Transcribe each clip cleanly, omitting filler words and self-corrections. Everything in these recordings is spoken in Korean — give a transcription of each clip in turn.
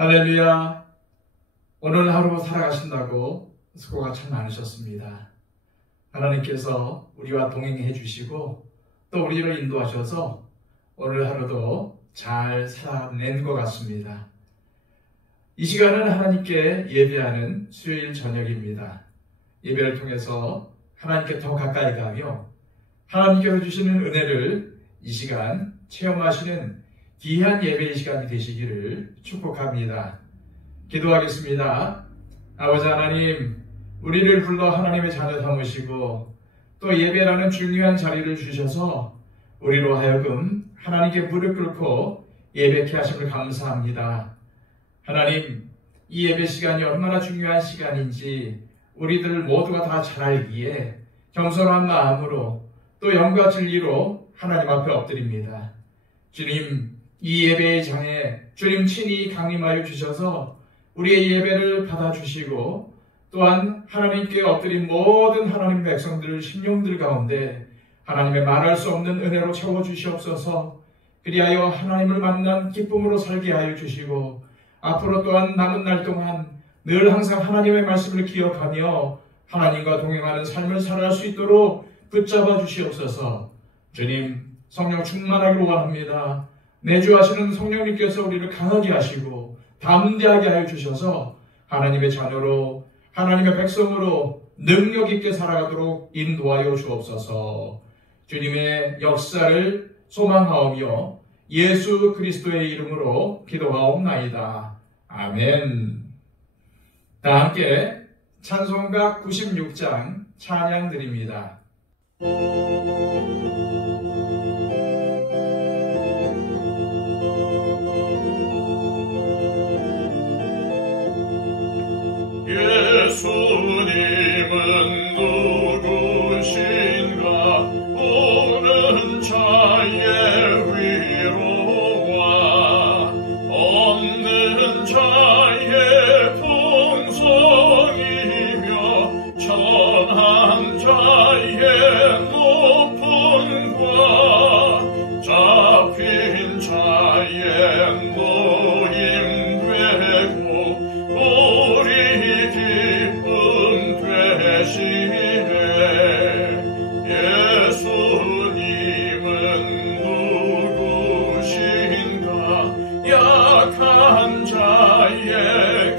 할렐루야. 오늘 하루 살아가신다고 수고가 참 많으셨습니다. 하나님께서 우리와 동행해 주시고 또 우리를 인도하셔서 오늘 하루도 잘 살아낸 것 같습니다. 이 시간은 하나님께 예배하는 수요일 저녁입니다. 예배를 통해서 하나님께 더 가까이 가며 하나님께서 주시는 은혜를 이 시간 체험하시는 귀한 예배의 시간이 되시기를 축복합니다. 기도하겠습니다. 아버지 하나님, 우리를 불러 하나님의 자녀 삼으시고 또 예배라는 중요한 자리를 주셔서 우리로 하여금 하나님께 무릎 꿇고 예배케 하심을 감사합니다. 하나님, 이 예배 시간이 얼마나 중요한 시간인지 우리들 모두가 다 잘 알기에 겸손한 마음으로 또 영과 진리로 하나님 앞에 엎드립니다. 주님, 이 예배의 장에 주님 친히 강림하여 주셔서 우리의 예배를 받아주시고 또한 하나님께 엎드린 모든 하나님 백성들 심령들 가운데 하나님의 말할 수 없는 은혜로 채워주시옵소서. 그리하여 하나님을 만난 기쁨으로 살게 하여 주시고 앞으로 또한 남은 날 동안 늘 항상 하나님의 말씀을 기억하며 하나님과 동행하는 삶을 살아갈 수 있도록 붙잡아 주시옵소서. 주님, 성령 충만하기를 원합니다. 내주하시는 성령님께서 우리를 강하게 하시고 담대하게 하여 주셔서 하나님의 자녀로 하나님의 백성으로 능력 있게 살아가도록 인도하여 주옵소서. 주님의 역사를 소망하오며 예수 그리스도의 이름으로 기도하옵나이다. 아멘. 다 함께 찬송가 96장 찬양 드립니다. 예수님은 누구신가? 오는 자의 위로와 없는 자의 풍성이며 천한 자의 높음과 잡힌 자의 노임되고 우리 기쁨 되시네. 예수님은 누구신가? 약한 자의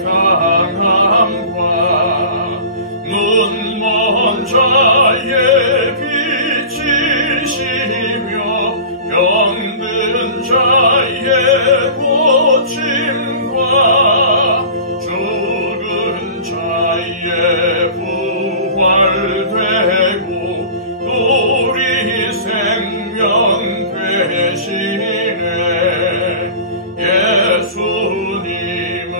강함과 눈먼 자의 빛이시며 병든 자의 고침과 죽은 자의 부활되고 우리 생명 되시네. 예수님은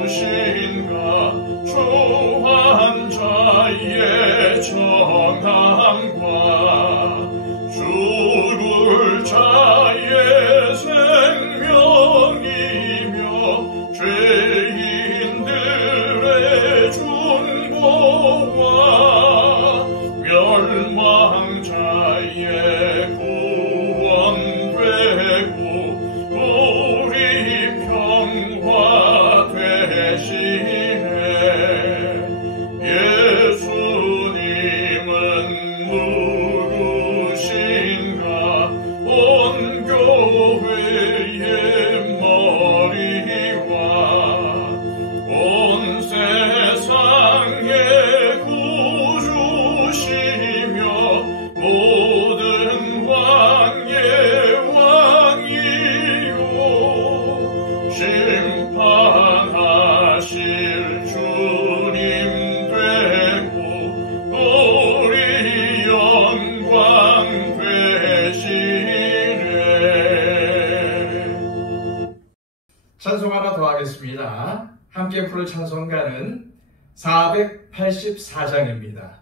누구신가? 초한 자의 정함과 죽을 자의 생명이며 죄인들의 중보와 멸망자의 구원되고 우리 평화 되시네. 예수님은 누구신가? 온 교회의 머리와 온 세상의 구주시며 모든 왕의 왕이요 심판하실 주님 되고 우리 영광 되시네. 찬송 하나 더 하겠습니다. 함께 부를 찬송가는 484장입니다.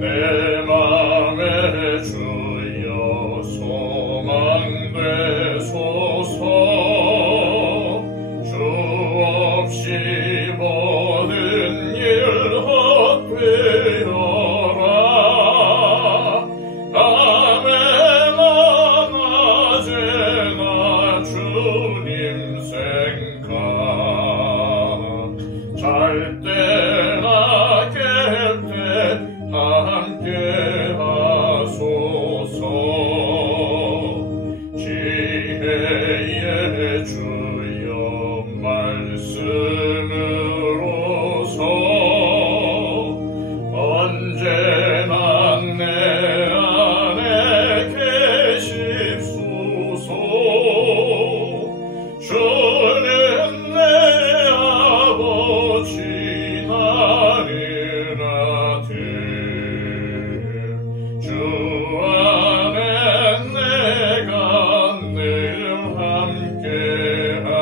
내 맘에 주여 소망 되소서. 주 없이 모든 일 헛되 말씀으로서 언제나 내 안에 계십소서. 주는 내 아버지 나를 아들 주 안에 내가 늘 함께하네.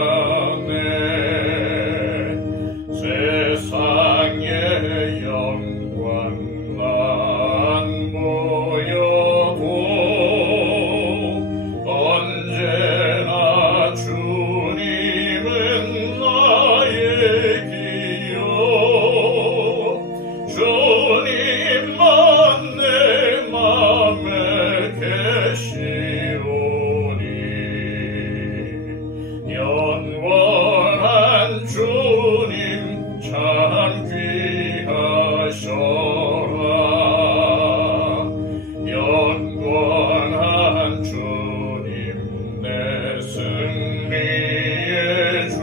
세상의 영광 난 보여도 언제나 주님은 나의 기여. 주님만 내 맘에 계시오니 영원한 주님 참 귀하셔라. 영원한 주님 내 승리의 주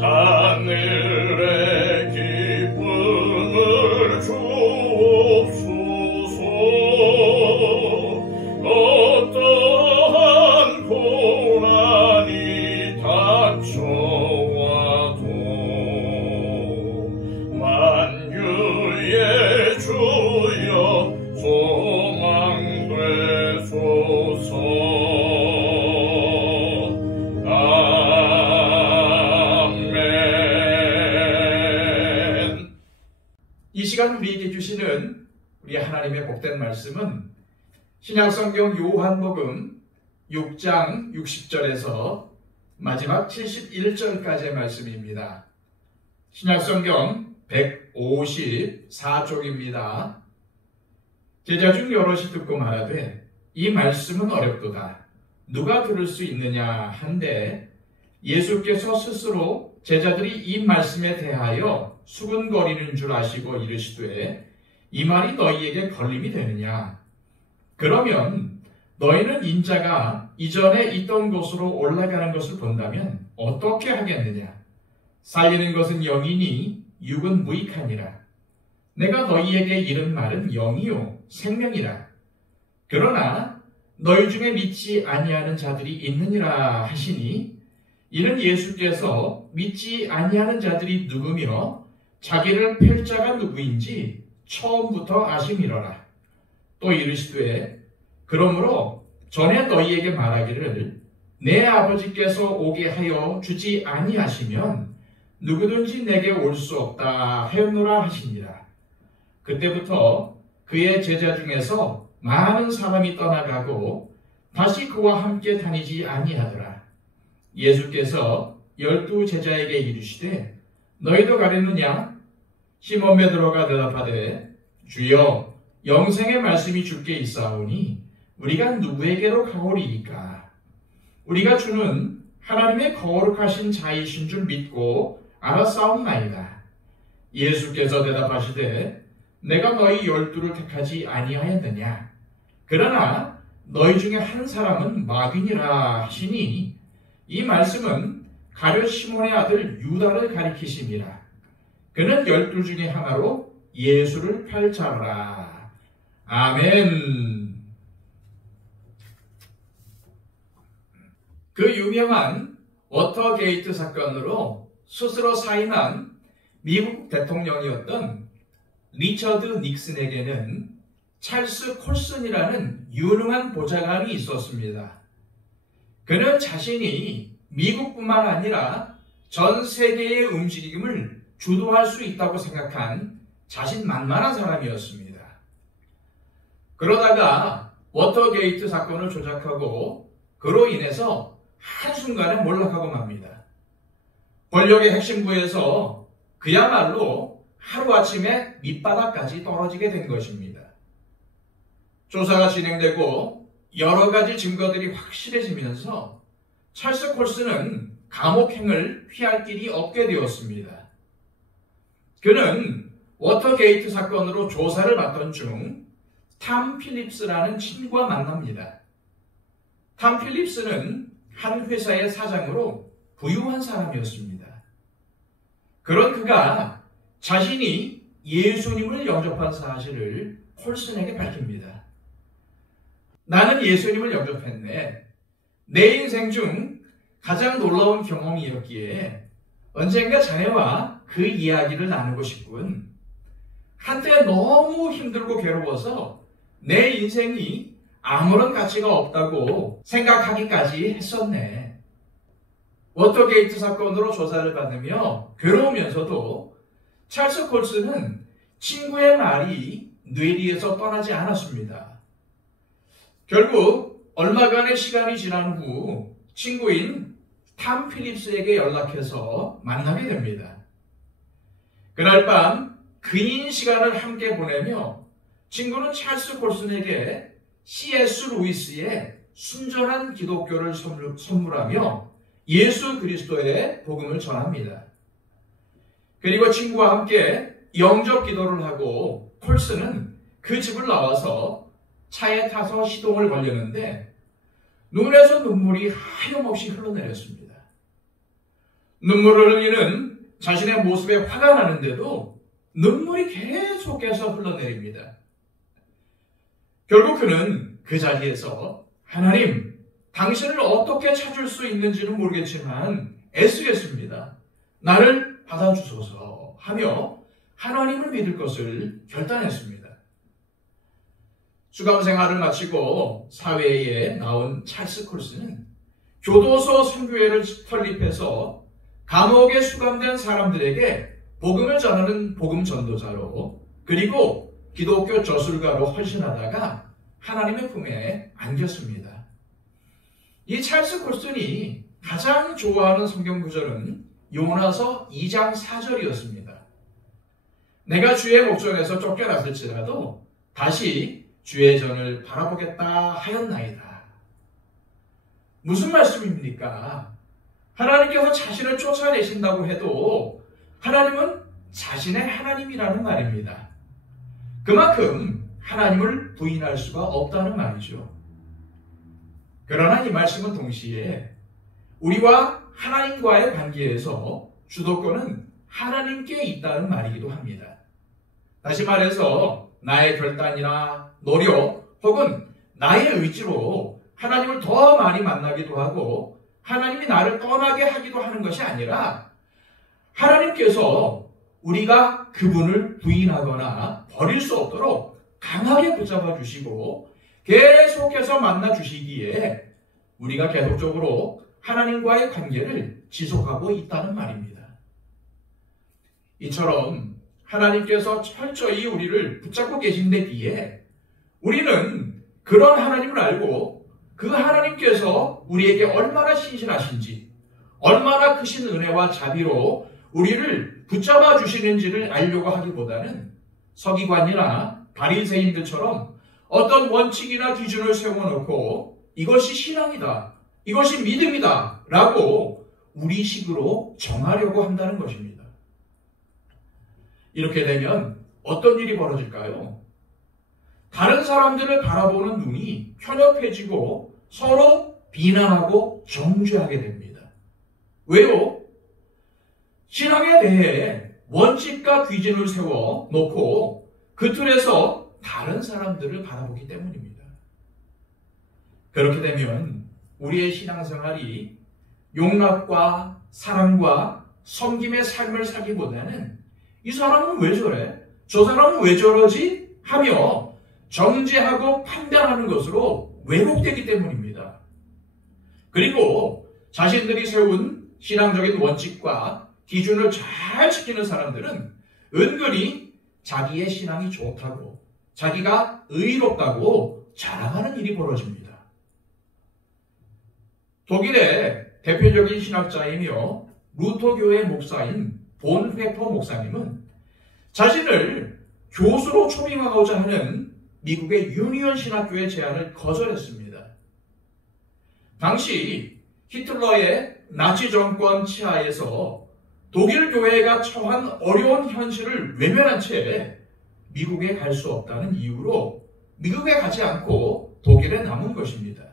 하늘의 기쁨을 주옵소서. 어떠한 고난이 닥쳐와도 만유의 주여 소망되소서. 아멘. 이 시간 우리에게 주시는 우리 하나님의 복된 말씀은 신약성경 요한복음 6장 60절에서 마지막 71절까지의 말씀입니다. 신약성경 154쪽입니다. 제자 중 여럿이 듣고 말하되 이 말씀은 어렵도다. 누가 들을 수 있느냐 한데 예수께서 스스로 제자들이 이 말씀에 대하여 수군거리는 줄 아시고 이르시되 이 말이 너희에게 걸림이 되느냐? 그러면 너희는 인자가 이전에 있던 곳으로 올라가는 것을 본다면 어떻게 하겠느냐? 살리는 것은 영이니 육은 무익하니라. 내가 너희에게 이른 말은 영이요 생명이라. 그러나 너희 중에 믿지 아니하는 자들이 있느니라 하시니 이는 예수께서 믿지 아니하는 자들이 누구며 자기를 팰 자가 누구인지 처음부터 아심이로라. 또 이르시되 그러므로 전에 너희에게 말하기를 내 아버지께서 오게 하여 주지 아니하시면 누구든지 내게 올 수 없다 하였노라 하시니라. 그때부터 그의 제자 중에서 많은 사람이 떠나가고 다시 그와 함께 다니지 아니하더라. 예수께서 12 제자에게 이르시되 너희도 가려느냐? 시몬 베드로가 대답하되 주여 영생의 말씀이 주께 있사오니 우리가 누구에게로 가오리이까? 우리가 주는 하나님의 거룩하신 자이신 줄 믿고 알았사옵나이다. 예수께서 대답하시되 내가 너희 12를 택하지 아니하였느냐? 그러나 너희 중에 한 사람은 마귀니라 하시니 이 말씀은 가룟 시몬의 아들 유다를 가리키심이라. 그는 12 중에 하나로 예수를 팔 자로라. 아멘. 그 유명한 워터게이트 사건으로 스스로 사임한 미국 대통령이었던 리처드 닉슨에게는 찰스 콜슨이라는 유능한 보좌관이 있었습니다. 그는 자신이 미국뿐만 아니라 전 세계의 움직임을 주도할 수 있다고 생각한 자신만만한 사람이었습니다. 그러다가 워터게이트 사건을 조작하고 그로 인해서 한순간에 몰락하고 맙니다. 권력의 핵심부에서 그야말로 하루아침에 밑바닥까지 떨어지게 된 것입니다. 조사가 진행되고 여러 가지 증거들이 확실해지면서 찰스 콜슨은 감옥행을 피할 길이 없게 되었습니다. 그는 워터게이트 사건으로 조사를 받던 중 탐 필립스라는 친구와 만납니다. 탐 필립스는 한 회사의 사장으로 부유한 사람이었습니다. 그런 그가 자신이 예수님을 영접한 사실을 콜슨에게 밝힙니다. 나는 예수님을 영접했네. 내 인생 중 가장 놀라운 경험이었기에 언젠가 자네와 그 이야기를 나누고 싶군. 한때 너무 힘들고 괴로워서 내 인생이 아무런 가치가 없다고 생각하기까지 했었네. 워터게이트 사건으로 조사를 받으며 괴로우면서도 찰스 콜슨은 친구의 말이 뇌리에서 떠나지 않았습니다. 결국 얼마간의 시간이 지난 후 친구인 탐 필립스에게 연락해서 만나게 됩니다. 그날 밤 긴 시간을 함께 보내며 친구는 찰스 콜슨에게 C.S. 루이스의 순전한 기독교를 선물하며 예수 그리스도의 복음을 전합니다. 그리고 친구와 함께 영접 기도를 하고 콜슨은 그 집을 나와서 차에 타서 시동을 걸렸는데 눈에서 눈물이 하염없이 흘러내렸습니다. 눈물을 흘리는 자신의 모습에 화가 나는데도 눈물이 계속해서 흘러내립니다. 결국 그는 그 자리에서 하나님, 당신을 어떻게 찾을 수 있는지는 모르겠지만 애쓰겠습니다. 나를 받아주소서 하며 하나님을 믿을 것을 결단했습니다. 수감 생활을 마치고 사회에 나온 찰스 콜슨은 교도소 선교회를 설립해서 감옥에 수감된 사람들에게 복음을 전하는 복음 전도자로 그리고 기독교 저술가로 헌신하다가 하나님의 품에 안겼습니다. 이 찰스 콜슨이 가장 좋아하는 성경 구절은 요나서 2장 4절이었습니다. 내가 주의 목전에서 쫓겨났을지라도 다시 주의 전을 바라보겠다 하였나이다. 무슨 말씀입니까? 하나님께서 자신을 쫓아내신다고 해도 하나님은 자신의 하나님이라는 말입니다. 그만큼 하나님을 부인할 수가 없다는 말이죠. 그러나 이 말씀은 동시에 우리와 하나님과의 관계에서 주도권은 하나님께 있다는 말이기도 합니다. 다시 말해서 나의 결단이나 노력 혹은 나의 의지로 하나님을 더 많이 만나기도 하고 하나님이 나를 떠나게 하기도 하는 것이 아니라 하나님께서 우리가 그분을 부인하거나 버릴 수 없도록 강하게 붙잡아 주시고 계속해서 만나 주시기에 우리가 계속적으로 하나님과의 관계를 지속하고 있다는 말입니다. 이처럼 하나님께서 철저히 우리를 붙잡고 계신 데 비해 우리는 그런 하나님을 알고 그 하나님께서 우리에게 얼마나 신실하신지 얼마나 크신 은혜와 자비로 우리를 붙잡아 주시는지를 알려고 하기보다는 서기관이나 바리새인들처럼 어떤 원칙이나 기준을 세워놓고 이것이 신앙이다, 이것이 믿음이다 라고 우리식으로 정하려고 한다는 것입니다. 이렇게 되면 어떤 일이 벌어질까요? 다른 사람들을 바라보는 눈이 편협해지고 서로 비난하고 정죄하게 됩니다. 왜요? 신앙에 대해 원칙과 기준을 세워 놓고 그 틀에서 다른 사람들을 바라보기 때문입니다. 그렇게 되면 우리의 신앙생활이 용납과 사랑과 섬김의 삶을 살기보다는 이 사람은 왜 저래? 저 사람은 왜 저러지? 하며 정죄하고 판단하는 것으로 왜곡되기 때문입니다. 그리고 자신들이 세운 신앙적인 원칙과 기준을 잘 지키는 사람들은 은근히 자기의 신앙이 좋다고 자기가 의롭다고 자랑하는 일이 벌어집니다. 독일의 대표적인 신학자이며 루터교회 목사인 본회퍼 목사님은 자신을 교수로 초빙하고자 하는 미국의 유니언 신학교의 제안을 거절했습니다. 당시 히틀러의 나치 정권 치하에서 독일 교회가 처한 어려운 현실을 외면한 채 미국에 갈 수 없다는 이유로 미국에 가지 않고 독일에 남은 것입니다.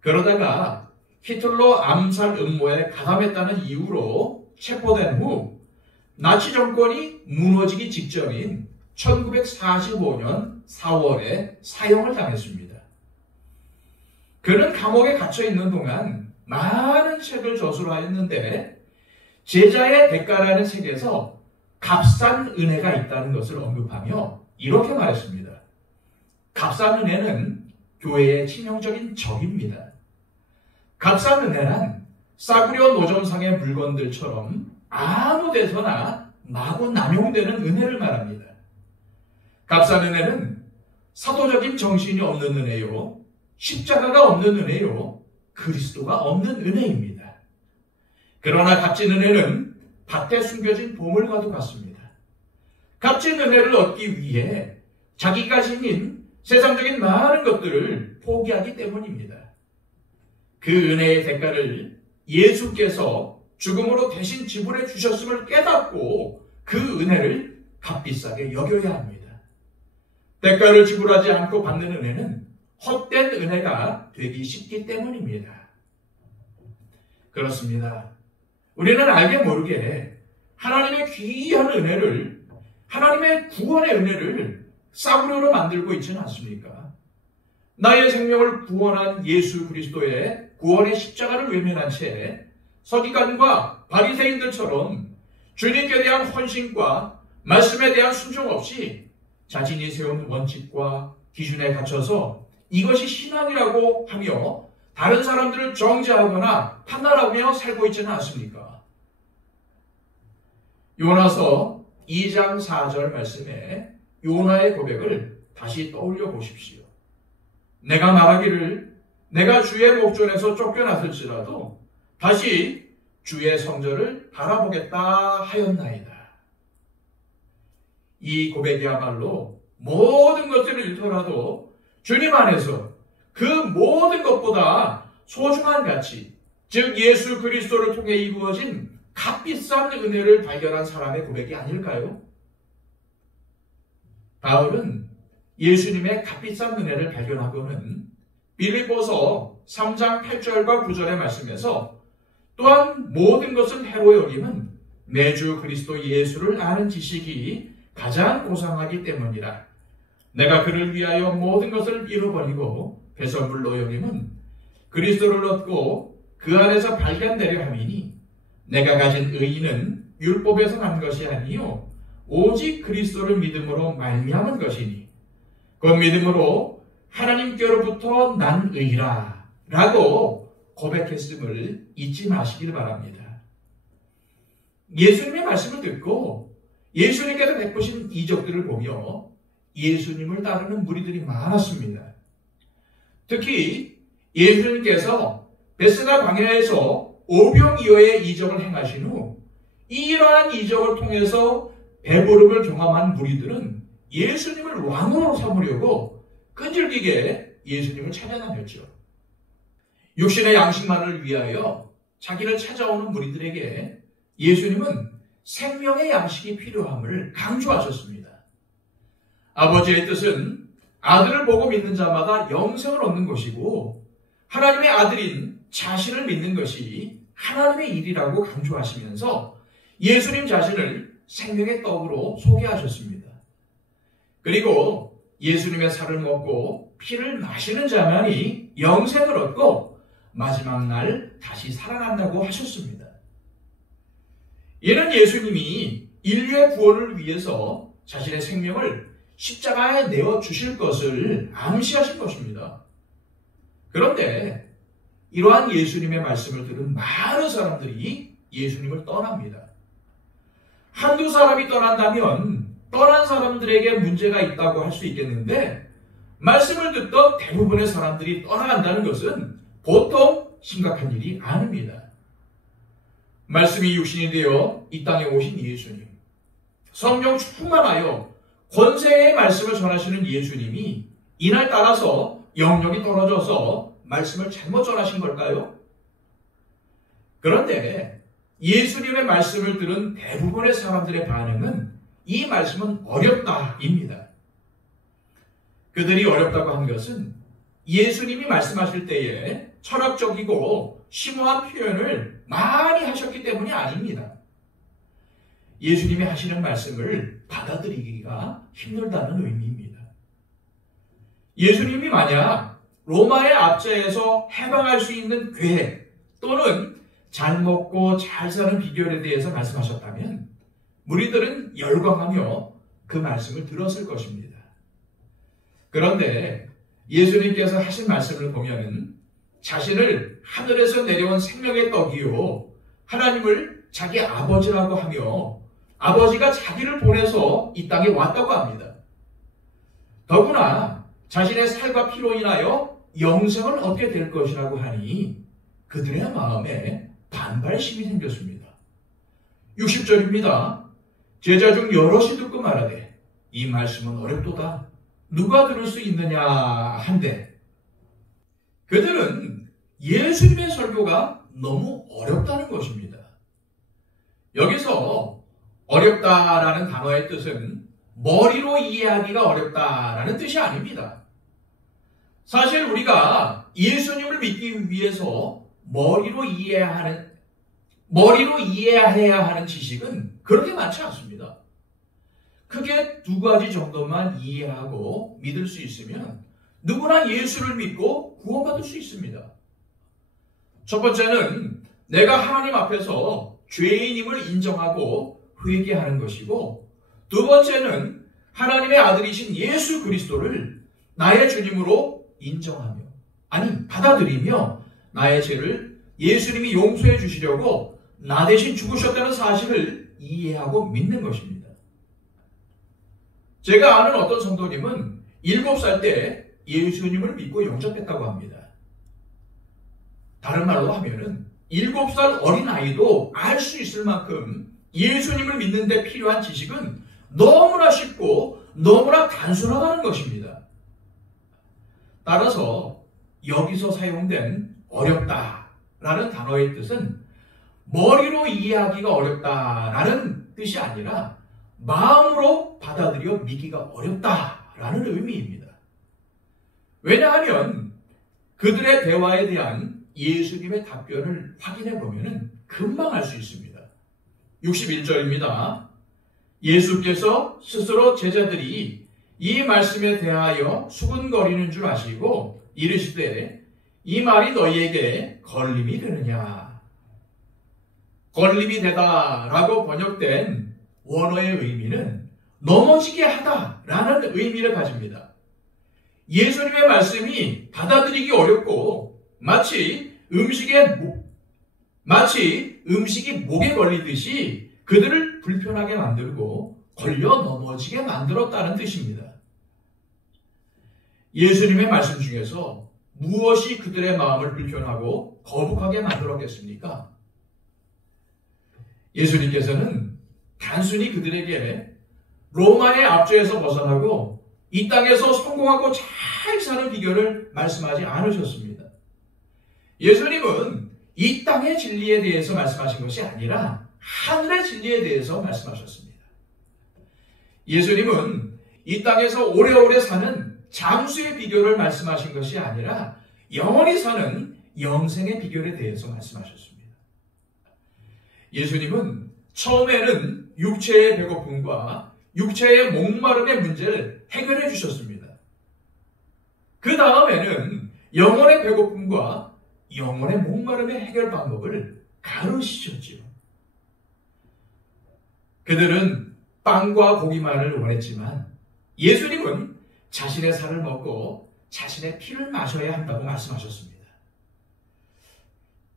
그러다가 히틀러 암살 음모에 가담했다는 이유로 체포된 후 나치 정권이 무너지기 직전인 1945년 4월에 사형을 당했습니다. 그는 감옥에 갇혀 있는 동안 많은 책을 저술하였는데 제자의 대가라는 책에서 값싼 은혜가 있다는 것을 언급하며 이렇게 말했습니다. 값싼 은혜는 교회의 치명적인 적입니다. 값싼 은혜란 싸구려 노점상의 물건들처럼 아무 데서나 마구 남용되는 은혜를 말합니다. 값싼 은혜는 사도적인 정신이 없는 은혜요, 십자가가 없는 은혜요, 그리스도가 없는 은혜입니다. 그러나 값진 은혜는 밭에 숨겨진 보물과도 같습니다. 값진 은혜를 얻기 위해 자기가 지닌 세상적인 많은 것들을 포기하기 때문입니다. 그 은혜의 대가를 예수께서 죽음으로 대신 지불해 주셨음을 깨닫고 그 은혜를 값비싸게 여겨야 합니다. 대가를 지불하지 않고 받는 은혜는 헛된 은혜가 되기 쉽기 때문입니다. 그렇습니다. 우리는 알게 모르게 하나님의 귀한 은혜를, 하나님의 구원의 은혜를 싸구려로 만들고 있지는 않습니까? 나의 생명을 구원한 예수 그리스도의 구원의 십자가를 외면한 채 서기관과 바리새인들처럼 주님께 대한 헌신과 말씀에 대한 순종 없이 자신이 세운 원칙과 기준에 갇혀서 이것이 신앙이라고 하며 다른 사람들을 정죄하거나 판단하며 살고 있지는 않습니까? 요나서 2장 4절 말씀에 요나의 고백을 다시 떠올려 보십시오. 내가 말하기를 내가 주의 목전에서 쫓겨났을지라도 다시 주의 성전을 바라보겠다 하였나이다. 이 고백이야말로 모든 것들을 잃더라도 주님 안에서 그 모든 것보다 소중한 가치, 즉 예수 그리스도를 통해 이루어진 값비싼 은혜를 발견한 사람의 고백이 아닐까요? 바울은 예수님의 값비싼 은혜를 발견하고는 빌립보서 3장 8절과 9절의 말씀에서 또한 모든 것을 해로 여김은 매주 그리스도 예수를 아는 지식이 가장 고상하기 때문이라. 내가 그를 위하여 모든 것을 잃어버리고 배설물로 여김은 그리스도를 얻고 그 안에서 발견되려 함이니 내가 가진 의의는 율법에서 난 것이 아니요 오직 그리스도를 믿음으로 말미암은 것이니 그 믿음으로 하나님께로부터 난 의라 라고 고백했음을 잊지 마시길 바랍니다. 예수님의 말씀을 듣고 예수님께서 베푸신 이적들을 보며 예수님을 따르는 무리들이 많았습니다. 특히 예수님께서 베스다 광야에서 오병이어의 이적을 행하신 후 이러한 이적을 통해서 배부름을 경험한 무리들은 예수님을 왕으로 삼으려고 끈질기게 예수님을 찾아다녔죠. 육신의 양식만을 위하여 자기를 찾아오는 무리들에게 예수님은 생명의 양식이 필요함을 강조하셨습니다. 아버지의 뜻은 아들을 보고 믿는 자마다 영생을 얻는 것이고 하나님의 아들인 자신을 믿는 것이 하나님의 일이라고 강조하시면서 예수님 자신을 생명의 떡으로 소개하셨습니다. 그리고 예수님의 살을 먹고 피를 마시는 자만이 영생을 얻고 마지막 날 다시 살아난다고 하셨습니다. 이는 예수님이 인류의 구원을 위해서 자신의 생명을 십자가에 내어주실 것을 암시하신 것입니다. 그런데 이러한 예수님의 말씀을 들은 많은 사람들이 예수님을 떠납니다. 한두 사람이 떠난다면 떠난 사람들에게 문제가 있다고 할 수 있겠는데 말씀을 듣던 대부분의 사람들이 떠나간다는 것은 보통 심각한 일이 아닙니다. 말씀이 육신이 되어 이 땅에 오신 예수님, 성령 충만하여 권세의 말씀을 전하시는 예수님이 이날 따라서 영역이 떨어져서 말씀을 잘못 전하신 걸까요? 그런데 예수님의 말씀을 들은 대부분의 사람들의 반응은 이 말씀은 어렵다입니다. 그들이 어렵다고 한 것은 예수님이 말씀하실 때에 철학적이고 심오한 표현을 많이 하셨기 때문이 아닙니다. 예수님이 하시는 말씀을 받아들이기가 힘들다는 의미입니다. 예수님이 만약 로마의 압제에서 해방할 수 있는 계획 또는 잘 먹고 잘 사는 비결에 대해서 말씀하셨다면 무리들은 열광하며 그 말씀을 들었을 것입니다. 그런데 예수님께서 하신 말씀을 보면 자신을 하늘에서 내려온 생명의 떡이요 하나님을 자기 아버지라고 하며 아버지가 자기를 보내서 이 땅에 왔다고 합니다. 더구나 자신의 살과 피로 인하여 영생을 얻게 될 것이라고 하니 그들의 마음에 반발심이 생겼습니다. 60절입니다. 제자 중 여럿이 듣고 말하되 이 말씀은 어렵도다. 누가 들을 수 있느냐 한데 그들은 예수님의 설교가 너무 어렵다는 것입니다. 여기서 어렵다라는 단어의 뜻은 머리로 이해하기가 어렵다라는 뜻이 아닙니다. 사실 우리가 예수님을 믿기 위해서 머리로 이해해야 하는 지식은 그렇게 많지 않습니다. 크게 두 가지 정도만 이해하고 믿을 수 있으면 누구나 예수를 믿고 구원받을 수 있습니다. 첫 번째는 내가 하나님 앞에서 죄인임을 인정하고 회개하는 것이고, 두 번째는 하나님의 아들이신 예수 그리스도를 나의 주님으로 인정하며, 받아들이며 나의 죄를 예수님이 용서해 주시려고 나 대신 죽으셨다는 사실을 이해하고 믿는 것입니다. 제가 아는 어떤 성도님은 7살 때 예수님을 믿고 영접했다고 합니다. 다른 말로 하면은 7살 어린아이도 알 수 있을 만큼 예수님을 믿는 데 필요한 지식은 너무나 쉽고 너무나 단순하다는 것입니다. 따라서 여기서 사용된 어렵다라는 단어의 뜻은 머리로 이해하기가 어렵다라는 뜻이 아니라 마음으로 받아들여 믿기가 어렵다라는 의미입니다. 왜냐하면 그들의 대화에 대한 예수님의 답변을 확인해 보면 금방 알 수 있습니다. 61절입니다. 예수께서 스스로 제자들이 이 말씀에 대하여 수군거리는 줄 아시고 이르시되 이 말이 너희에게 걸림이 되느냐. 걸림이 되다라고 번역된 원어의 의미는 넘어지게 하다라는 의미를 가집니다. 예수님의 말씀이 받아들이기 어렵고 마치 음식이 목에 걸리듯이 그들을 불편하게 만들고 걸려 넘어지게 만들었다는 뜻입니다. 예수님의 말씀 중에서 무엇이 그들의 마음을 불편하고 거북하게 만들었겠습니까? 예수님께서는 단순히 그들에게 로마의 압제에서 벗어나고 이 땅에서 성공하고 잘 사는 비결을 말씀하지 않으셨습니다. 예수님은 이 땅의 진리에 대해서 말씀하신 것이 아니라 하늘의 진리에 대해서 말씀하셨습니다. 예수님은 이 땅에서 오래오래 사는 장수의 비결을 말씀하신 것이 아니라 영원히 사는 영생의 비결에 대해서 말씀하셨습니다. 예수님은 처음에는 육체의 배고픔과 육체의 목마름의 문제를 해결해 주셨습니다. 그 다음에는 영혼의 배고픔과 영혼의 목마름의 해결 방법을 가르치셨지요. 그들은 빵과 고기만을 원했지만 예수님은 자신의 살을 먹고 자신의 피를 마셔야 한다고 말씀하셨습니다.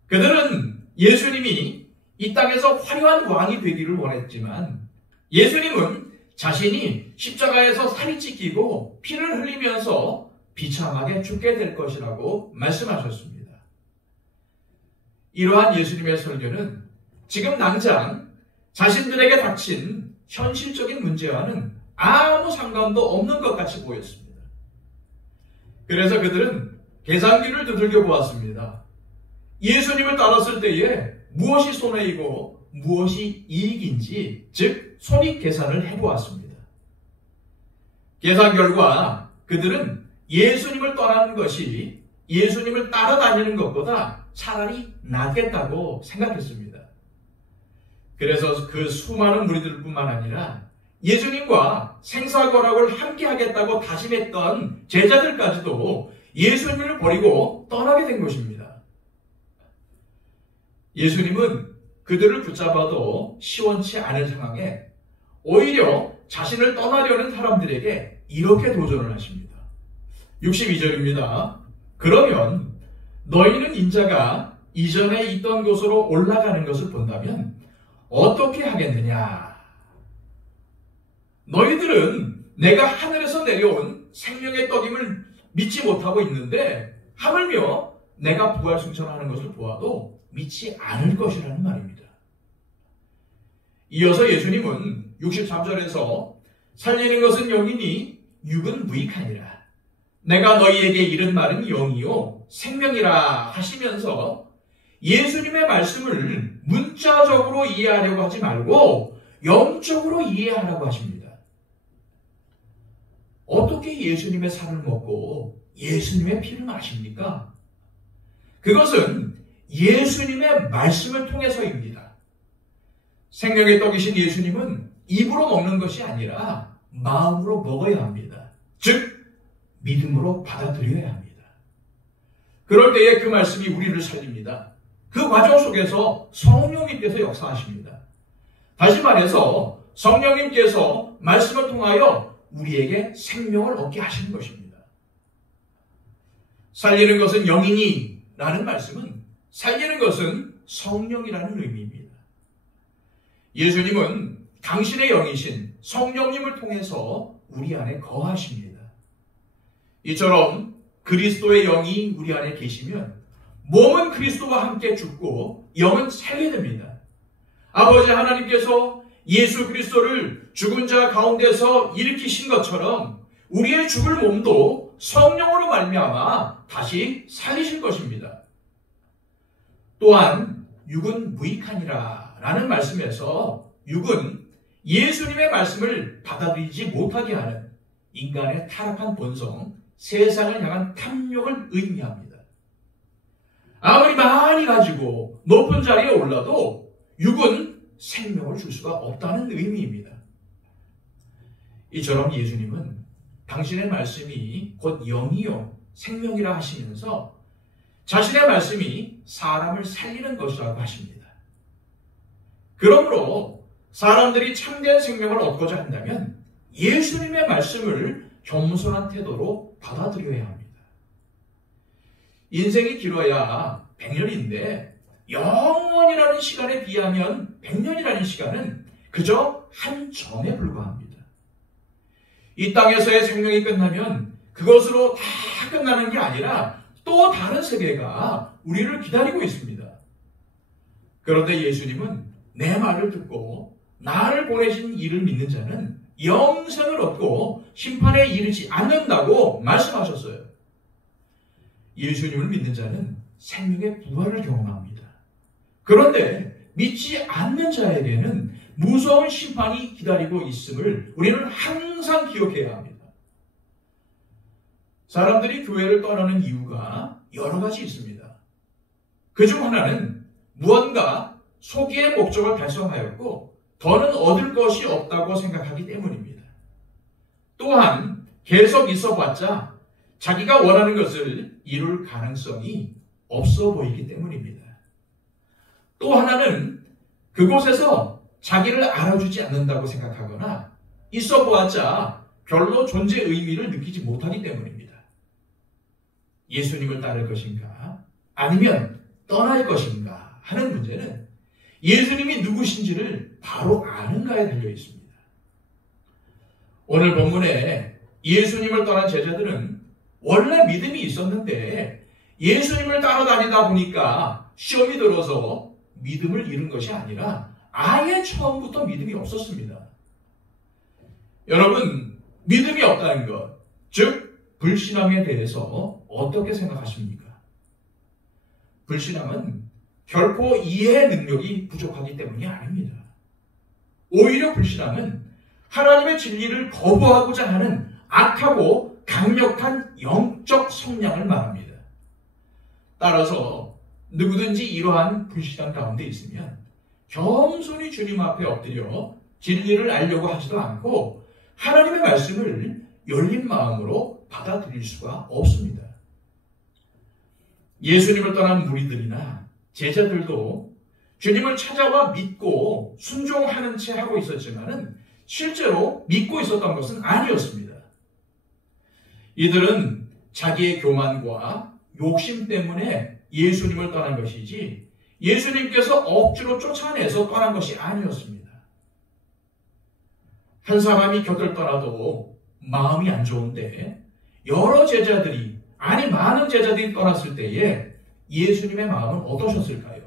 그들은 예수님이 이 땅에서 화려한 왕이 되기를 원했지만 예수님은 자신이 십자가에서 살이 찢기고 피를 흘리면서 비참하게 죽게 될 것이라고 말씀하셨습니다. 이러한 예수님의 설교는 지금 당장 자신들에게 닥친 현실적인 문제와는 아무 상관도 없는 것 같이 보였습니다. 그래서 그들은 계산기를 두들겨 보았습니다. 예수님을 따랐을 때에 무엇이 손해이고 무엇이 이익인지, 즉 손익 계산을 해보았습니다. 계산 결과 그들은 예수님을 떠나는 것이 예수님을 따라다니는 것보다 차라리 낫겠다고 생각했습니다. 그래서 그 수많은 무리들뿐만 아니라 예수님과 생사거락을 함께 하겠다고 다짐했던 제자들까지도 예수님을 버리고 떠나게 된 것입니다. 예수님은 그들을 붙잡아도 시원치 않은 상황에 오히려 자신을 떠나려는 사람들에게 이렇게 도전을 하십니다. 62절입니다. 그러면 너희는 인자가 이전에 있던 곳으로 올라가는 것을 본다면 어떻게 하겠느냐? 너희들은 내가 하늘에서 내려온 생명의 떡임을 믿지 못하고 있는데 하물며 내가 부활승천하는 것을 보아도 믿지 않을 것이라는 말입니다. 이어서 예수님은 63절에서 살리는 것은 영이니 육은 무익하니라. 내가 너희에게 이른 말은 영이요 생명이라 하시면서 예수님의 말씀을 문자적으로 이해하려고 하지 말고 영적으로 이해하라고 하십니다. 어떻게 예수님의 살을 먹고 예수님의 피를 마십니까? 그것은 예수님의 말씀을 통해서입니다. 생명의 떡이신 예수님은 입으로 먹는 것이 아니라 마음으로 먹어야 합니다. 즉 믿음으로 받아들여야 합니다. 그럴 때에 그 말씀이 우리를 살립니다. 그 과정 속에서 성령님께서 역사하십니다. 다시 말해서 성령님께서 말씀을 통하여 우리에게 생명을 얻게 하시는 것입니다. 살리는 것은 영이니 라는 말씀은 살리는 것은 성령이라는 의미입니다. 예수님은 당신의 영이신 성령님을 통해서 우리 안에 거하십니다. 이처럼 그리스도의 영이 우리 안에 계시면 몸은 그리스도와 함께 죽고 영은 살게 됩니다. 아버지 하나님께서 예수 그리스도를 죽은 자 가운데서 일으키신 것처럼 우리의 죽을 몸도 성령으로 말미암아 다시 살리실 것입니다. 또한 육은 무익하니라 라는 말씀에서 육은 예수님의 말씀을 받아들이지 못하게 하는 인간의 타락한 본성, 세상을 향한 탐욕을 의미합니다. 아무리 많이 가지고 높은 자리에 올라도 육은 생명을 줄 수가 없다는 의미입니다. 이처럼 예수님은 당신의 말씀이 곧 영이요 생명이라 하시면서 자신의 말씀이 사람을 살리는 것이라고 하십니다. 그러므로 사람들이 참된 생명을 얻고자 한다면 예수님의 말씀을 겸손한 태도로 받아들여야 합니다. 인생이 길어야 100년인데 영원이라는 시간에 비하면 100년이라는 시간은 그저 한 점에 불과합니다. 이 땅에서의 생명이 끝나면 그것으로 다 끝나는 게 아니라 또 다른 세계가 우리를 기다리고 있습니다. 그런데 예수님은 내 말을 듣고 나를 보내신 이를 믿는 자는 영생을 얻고 심판에 이르지 않는다고 말씀하셨어요. 예수님을 믿는 자는 생명의 부활을 경험합니다. 그런데 믿지 않는 자에게는 무서운 심판이 기다리고 있음을 우리는 항상 기억해야 합니다. 사람들이 교회를 떠나는 이유가 여러 가지 있습니다. 그중 하나는 무언가 소기의 목적을 달성하였고 더는 얻을 것이 없다고 생각하기 때문입니다. 또한 계속 있어봤자 자기가 원하는 것을 이룰 가능성이 없어 보이기 때문입니다. 또 하나는 그곳에서 자기를 알아주지 않는다고 생각하거나 있어 보았자 별로 존재 의미를 느끼지 못하기 때문입니다. 예수님을 따를 것인가 아니면 떠날 것인가 하는 문제는 예수님이 누구신지를 바로 아는가에 달려 있습니다. 오늘 본문에 예수님을 떠난 제자들은 원래 믿음이 있었는데 예수님을 따라다니다 보니까 시험이 들어서 믿음을 잃은 것이 아니라 아예 처음부터 믿음이 없었습니다. 여러분, 믿음이 없다는 것, 즉 불신앙에 대해서 어떻게 생각하십니까? 불신앙은 결코 이해 능력이 부족하기 때문이 아닙니다. 오히려 불신앙은 하나님의 진리를 거부하고자 하는 악하고 강력한 영적 성향을 말합니다. 따라서 누구든지 이러한 불신앙 가운데 있으면 겸손히 주님 앞에 엎드려 진리를 알려고 하지도 않고 하나님의 말씀을 열린 마음으로 받아들일 수가 없습니다. 예수님을 떠난 무리들이나 제자들도 주님을 찾아와 믿고 순종하는 채 하고 있었지만은 실제로 믿고 있었던 것은 아니었습니다. 이들은 자기의 교만과 욕심 때문에 예수님을 떠난 것이지 예수님께서 억지로 쫓아내서 떠난 것이 아니었습니다. 한 사람이 곁을 떠나도 마음이 안 좋은데 여러 제자들이, 아니 많은 제자들이 떠났을 때에 예수님의 마음은 어떠셨을까요?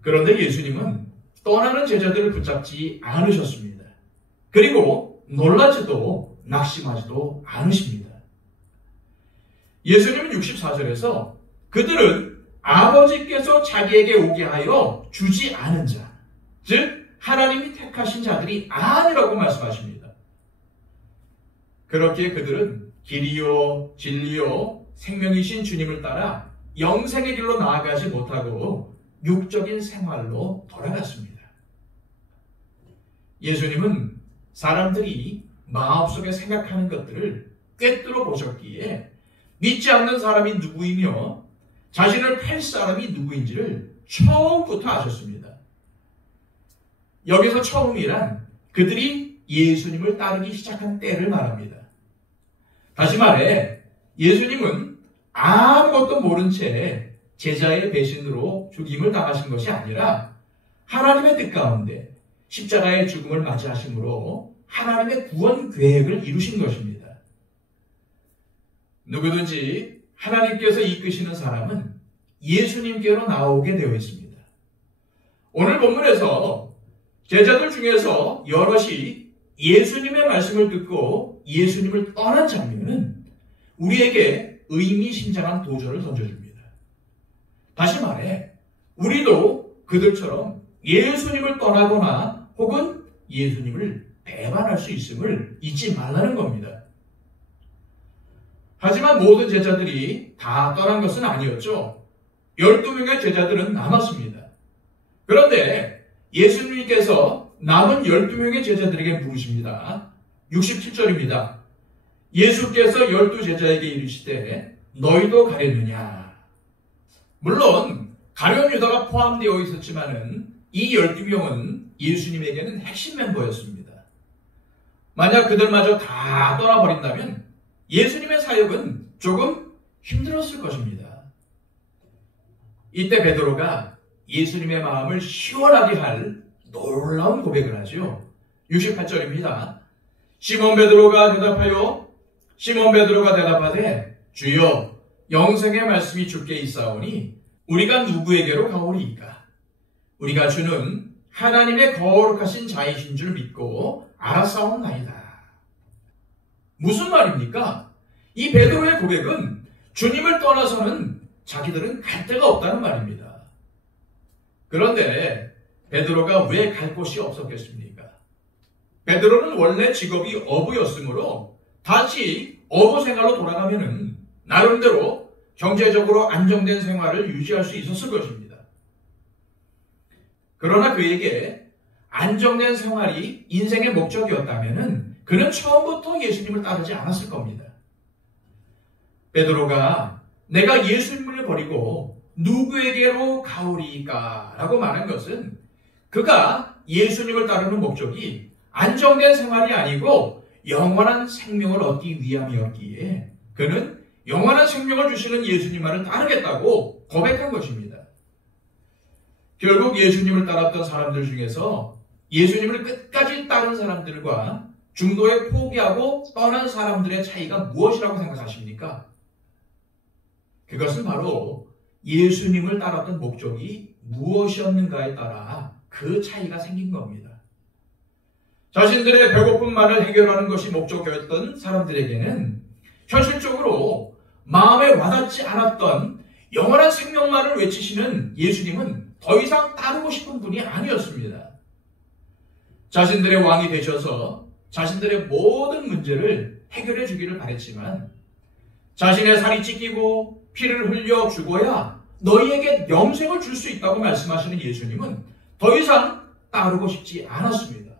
그런데 예수님은 떠나는 제자들을 붙잡지 않으셨습니다. 그리고 놀라지도 낙심하지도 않으십니다. 예수님은 64절에서 그들은 아버지께서 자기에게 오게 하여 주지 않은 자, 즉 하나님이 택하신 자들이 아니라고 말씀하십니다. 그렇기에 그들은 길이요 진리요 생명이신 주님을 따라 영생의 길로 나아가지 못하고 육적인 생활로 돌아갔습니다. 예수님은 사람들이 마음속에 생각하는 것들을 꿰뚫어 보셨기에 믿지 않는 사람이 누구이며 자신을 팔 사람이 누구인지를 처음부터 아셨습니다. 여기서 처음이란 그들이 예수님을 따르기 시작한 때를 말합니다. 다시 말해 예수님은 아무것도 모른 채 제자의 배신으로 죽임을 당하신 것이 아니라 하나님의 뜻 가운데 십자가의 죽음을 맞이하심으로 하나님의 구원 계획을 이루신 것입니다. 누구든지 하나님께서 이끄시는 사람은 예수님께로 나오게 되어 있습니다. 오늘 본문에서 제자들 중에서 여럿이 예수님의 말씀을 듣고 예수님을 떠난 장면은 우리에게 의미심장한 도전을 던져줍니다. 다시 말해 우리도 그들처럼 예수님을 떠나거나 혹은 예수님을 배반할 수 있음을 잊지 말라는 겁니다. 하지만 모든 제자들이 다 떠난 것은 아니었죠. 12명의 제자들은 남았습니다. 그런데 예수님께서 남은 12명의 제자들에게 물으십니다. 67절입니다. 예수께서 12제자에게 이르시되 너희도 가려느냐? 물론 가룟 유다가 포함되어 있었지만은 이 12명은 예수님에게는 핵심 멤버였습니다. 만약 그들마저 다 떠나버린다면 예수님의 사역은 조금 힘들었을 것입니다. 이때 베드로가 예수님의 마음을 시원하게 할 놀라운 고백을 하죠. 68절입니다. 시몬 베드로가 대답하되 주여 영생의 말씀이 주께 있사오니 우리가 누구에게로 가오리이까? 우리가 주는 하나님의 거룩하신 자이신 줄 믿고 알았사옵나이다. 무슨 말입니까? 이 베드로의 고백은 주님을 떠나서는 자기들은 갈 데가 없다는 말입니다. 그런데 베드로가 왜 갈 곳이 없었겠습니까? 베드로는 원래 직업이 어부였으므로 다시 어부 생활로 돌아가면은 나름대로 경제적으로 안정된 생활을 유지할 수 있었을 것입니다. 그러나 그에게 안정된 생활이 인생의 목적이었다면은 그는 처음부터 예수님을 따르지 않았을 겁니다. 베드로가 내가 예수님을 버리고 누구에게로 가오리까? 라고 말한 것은 그가 예수님을 따르는 목적이 안정된 생활이 아니고 영원한 생명을 얻기 위함이었기에 그는 영원한 생명을 주시는 예수님만을 따르겠다고 고백한 것입니다. 결국 예수님을 따랐던 사람들 중에서 예수님을 끝까지 따른 사람들과 중도에 포기하고 떠난 사람들의 차이가 무엇이라고 생각하십니까? 그것은 바로 예수님을 따랐던 목적이 무엇이었는가에 따라 그 차이가 생긴 겁니다. 자신들의 배고픔만을 해결하는 것이 목적이었던 사람들에게는 현실적으로 마음에 와닿지 않았던 영원한 생명만을 외치시는 예수님은 더 이상 따르고 싶은 분이 아니었습니다. 자신들의 왕이 되셔서 자신들의 모든 문제를 해결해 주기를 바랬지만 자신의 살이 찢기고 피를 흘려 죽어야 너희에게 영생을 줄 수 있다고 말씀하시는 예수님은 더 이상 따르고 싶지 않았습니다.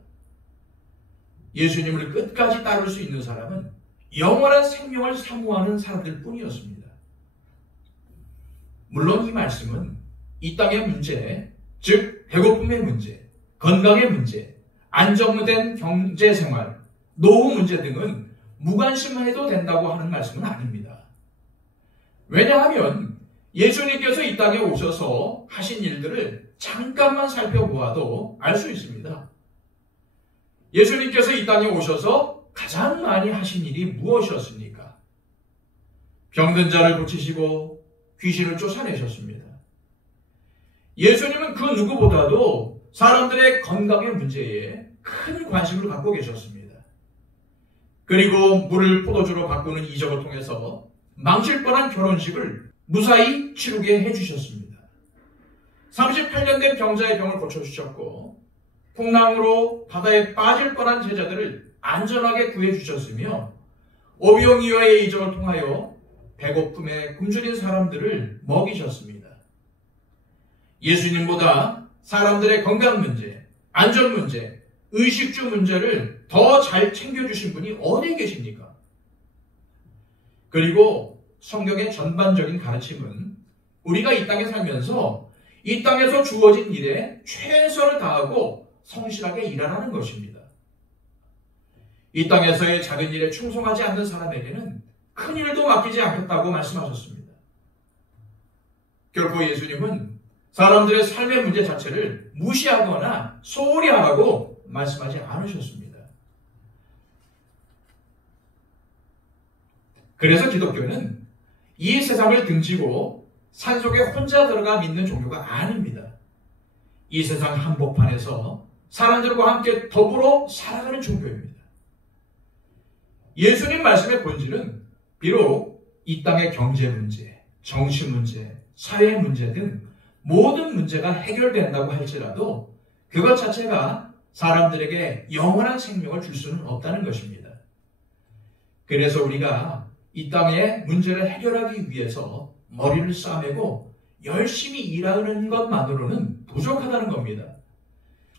예수님을 끝까지 따를 수 있는 사람은 영원한 생명을 사모하는 사람들 뿐이었습니다. 물론 이 말씀은 이 땅의 문제, 즉 배고픔의 문제, 건강의 문제, 안정된 경제생활, 노후 문제 등은 무관심해도 된다고 하는 말씀은 아닙니다. 왜냐하면 예수님께서 이 땅에 오셔서 하신 일들을 잠깐만 살펴보아도 알 수 있습니다. 예수님께서 이 땅에 오셔서 가장 많이 하신 일이 무엇이었습니까? 병든 자를 고치시고 귀신을 쫓아내셨습니다. 예수님은 그 누구보다도 사람들의 건강의 문제에 큰 관심을 갖고 계셨습니다. 그리고 물을 포도주로 바꾸는 이적을 통해서 망칠 뻔한 결혼식을 무사히 치르게 해주셨습니다. 38년 된 병자의 병을 고쳐주셨고 풍랑으로 바다에 빠질 뻔한 제자들을 안전하게 구해주셨으며 오병이어의 이적을 통하여 배고픔에 굶주린 사람들을 먹이셨습니다. 예수님보다 사람들의 건강 문제, 안전 문제, 의식주 문제를 더 잘 챙겨주신 분이 어디 계십니까? 그리고 성경의 전반적인 가르침은 우리가 이 땅에 살면서 이 땅에서 주어진 일에 최선을 다하고 성실하게 일하라는 것입니다. 이 땅에서의 작은 일에 충성하지 않는 사람에게는 큰 일도 맡기지 않겠다고 말씀하셨습니다. 결코 예수님은 사람들의 삶의 문제 자체를 무시하거나 소홀히 하라고 말씀하지 않으셨습니다. 그래서 기독교는 이 세상을 등지고 산속에 혼자 들어가 믿는 종교가 아닙니다. 이 세상 한복판에서 사람들과 함께 더불어 살아가는 종교입니다. 예수님 말씀의 본질은 비록 이 땅의 경제 문제, 정치 문제, 사회 문제 등 모든 문제가 해결된다고 할지라도 그것 자체가 사람들에게 영원한 생명을 줄 수는 없다는 것입니다. 그래서 우리가 이 땅의 문제를 해결하기 위해서 머리를 싸매고 열심히 일하는 것만으로는 부족하다는 겁니다.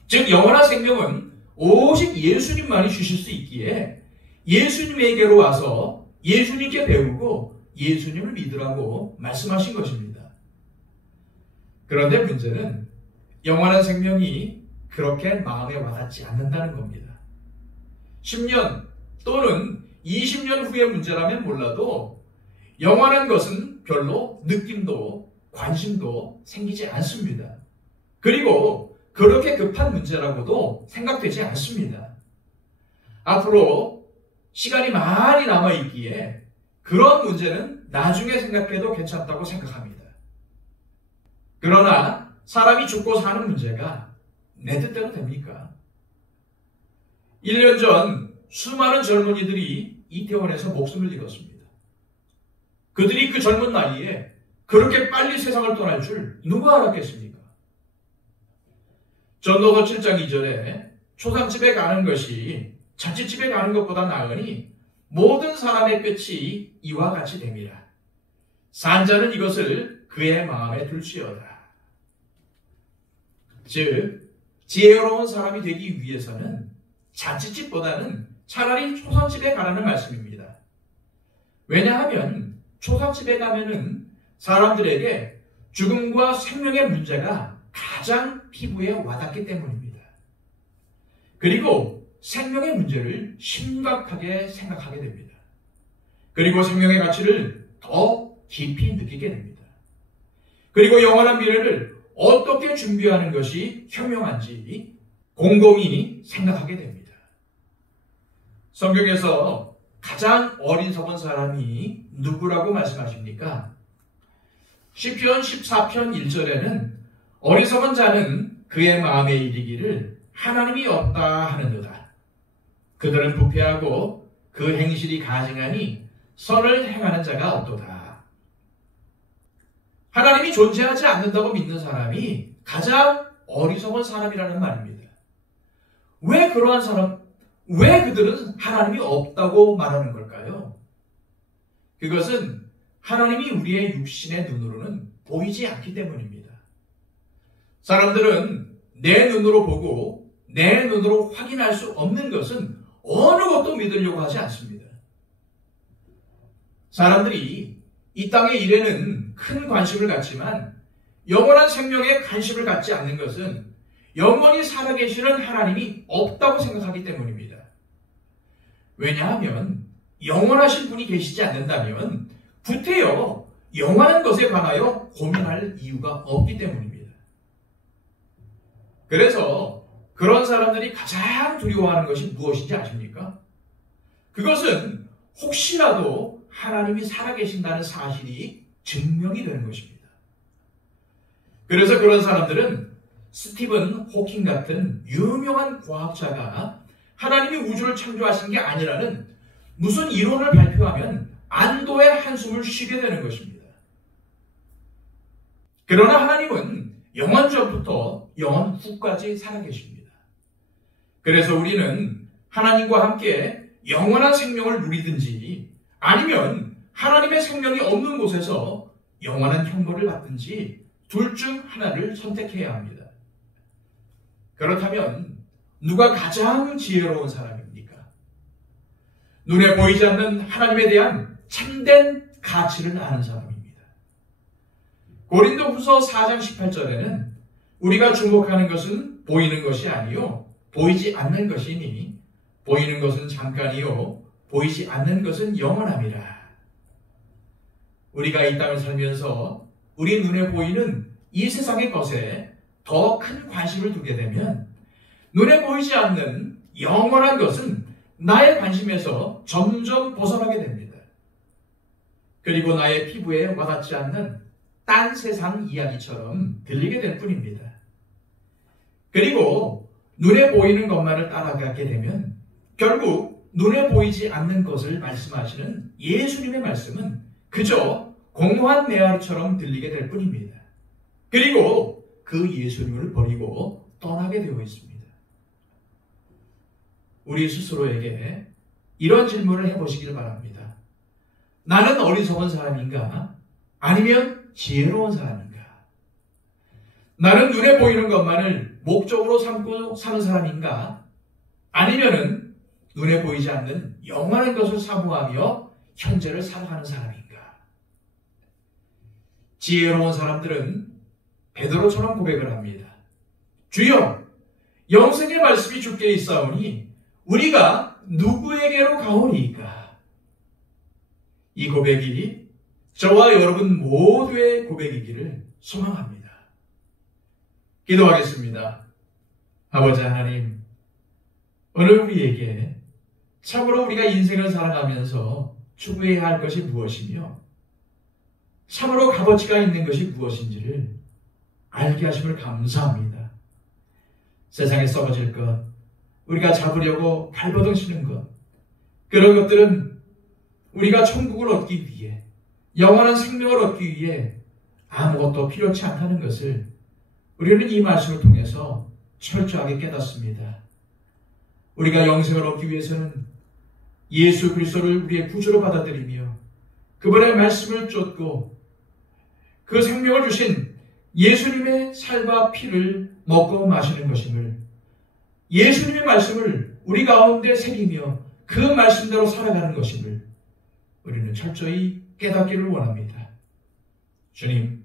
즉 영원한 생명은 오직 예수님만이 주실 수 있기에 예수님에게로 와서 예수님께 배우고 예수님을 믿으라고 말씀하신 것입니다. 그런데 문제는 영원한 생명이 그렇게 마음에 와닿지 않는다는 겁니다. 10년 또는 20년 후의 문제라면 몰라도 영원한 것은 별로 느낌도 관심도 생기지 않습니다. 그리고 그렇게 급한 문제라고도 생각되지 않습니다. 앞으로 시간이 많이 남아있기에 그런 문제는 나중에 생각해도 괜찮다고 생각합니다. 그러나 사람이 죽고 사는 문제가 내 뜻대로 됩니까? 1년 전 수많은 젊은이들이 이태원에서 목숨을 잃었습니다. 그들이 그 젊은 나이에 그렇게 빨리 세상을 떠날 줄 누가 알았겠습니까? 전도서 7장 2절에 초상집에 가는 것이 자칫집에 가는 것보다 나으니 모든 사람의 끝이 이와 같이 됨이라. 산자는 이것을 그의 마음에 둘지어다. 즉 지혜로운 사람이 되기 위해서는 자칫집보다는 차라리 초상집에 가라는 말씀입니다. 왜냐하면 초상집에 가면은 사람들에게 죽음과 생명의 문제가 가장 피부에 와닿기 때문입니다. 그리고 생명의 문제를 심각하게 생각하게 됩니다. 그리고 생명의 가치를 더 깊이 느끼게 됩니다. 그리고 영원한 미래를 어떻게 준비하는 것이 현명한지 곰곰이 생각하게 됩니다. 성경에서 가장 어리석은 사람이 누구라고 말씀하십니까? 시편 14편 1절에는 어리석은 자는 그의 마음에 이르기를 하나님이 없다 하는도다. 그들은 부패하고 그 행실이 가증하니 선을 행하는 자가 없도다. 하나님이 존재하지 않는다고 믿는 사람이 가장 어리석은 사람이라는 말입니다. 왜 그들은 하나님이 없다고 말하는 걸까요? 그것은 하나님이 우리의 육신의 눈으로는 보이지 않기 때문입니다. 사람들은 내 눈으로 보고 내 눈으로 확인할 수 없는 것은 어느 것도 믿으려고 하지 않습니다. 사람들이 이 땅의 일에는 큰 관심을 갖지만 영원한 생명에 관심을 갖지 않는 것은 영원히 살아계시는 하나님이 없다고 생각하기 때문입니다. 왜냐하면 영원하신 분이 계시지 않는다면 구태여 영원한 것에 관하여 고민할 이유가 없기 때문입니다. 그래서 그런 사람들이 가장 두려워하는 것이 무엇인지 아십니까? 그것은 혹시라도 하나님이 살아계신다는 사실이 증명이 되는 것입니다. 그래서 그런 사람들은 스티븐 호킹 같은 유명한 과학자가 하나님이 우주를 창조하신 게 아니라는 무슨 이론을 발표하면 안도의 한숨을 쉬게 되는 것입니다. 그러나 하나님은 영원 전부터 영원 후까지 살아계십니다. 그래서 우리는 하나님과 함께 영원한 생명을 누리든지 아니면 하나님의 생명이 없는 곳에서 영원한 형벌을 받든지 둘 중 하나를 선택해야 합니다. 그렇다면 누가 가장 지혜로운 사람입니까? 눈에 보이지 않는 하나님에 대한 참된 가치를 아는 사람입니다. 고린도후서 4장 18절에는 우리가 주목하는 것은 보이는 것이 아니요 보이지 않는 것이니 보이는 것은 잠깐이요 보이지 않는 것은 영원함이라. 우리가 이 땅을 살면서 우리 눈에 보이는 이 세상의 것에 더 큰 관심을 두게 되면 눈에 보이지 않는 영원한 것은 나의 관심에서 점점 벗어나게 됩니다. 그리고 나의 피부에 와닿지 않는 딴 세상 이야기처럼 들리게 될 뿐입니다. 그리고 눈에 보이는 것만을 따라가게 되면 결국 눈에 보이지 않는 것을 말씀하시는 예수님의 말씀은 그저 공허한 메아리처럼 들리게 될 뿐입니다. 그리고 그 예수님을 버리고 떠나게 되어 있습니다. 우리 스스로에게 이런 질문을 해보시길 바랍니다. 나는 어리석은 사람인가? 아니면 지혜로운 사람인가? 나는 눈에 보이는 것만을 목적으로 삼고 사는 사람인가? 아니면은 눈에 보이지 않는 영원한 것을 사모하며 현재를 살아가는 사람인가? 지혜로운 사람들은 베드로처럼 고백을 합니다. 주여, 영생의 말씀이 주께 있사오니 우리가 누구에게로 가오리이까? 이 고백이 저와 여러분 모두의 고백이기를 소망합니다. 기도하겠습니다. 아버지 하나님, 오늘 우리에게 참으로 우리가 인생을 살아가면서 추구해야 할 것이 무엇이며 참으로 값어치가 있는 것이 무엇인지를 알게 하심을 감사합니다. 세상에 썩어질 것, 우리가 잡으려고 발버둥 치는 것, 그런 것들은 우리가 천국을 얻기 위해, 영원한 생명을 얻기 위해 아무것도 필요치 않다는 것을 우리는 이 말씀을 통해서 철저하게 깨닫습니다. 우리가 영생을 얻기 위해서는 예수 그리스도를 우리의 구주로 받아들이며 그분의 말씀을 쫓고 그 생명을 주신 예수님의 살과 피를 먹고 마시는 것임을, 예수님의 말씀을 우리 가운데 새기며 그 말씀대로 살아가는 것임을 우리는 철저히 깨닫기를 원합니다. 주님,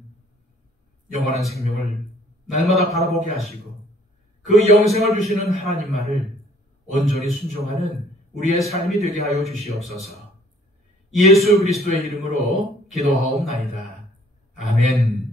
영원한 생명을 날마다 바라보게 하시고 그 영생을 주시는 하나님 말을 온전히 순종하는 우리의 삶이 되게 하여 주시옵소서. 예수 그리스도의 이름으로 기도하옵나이다. 아멘.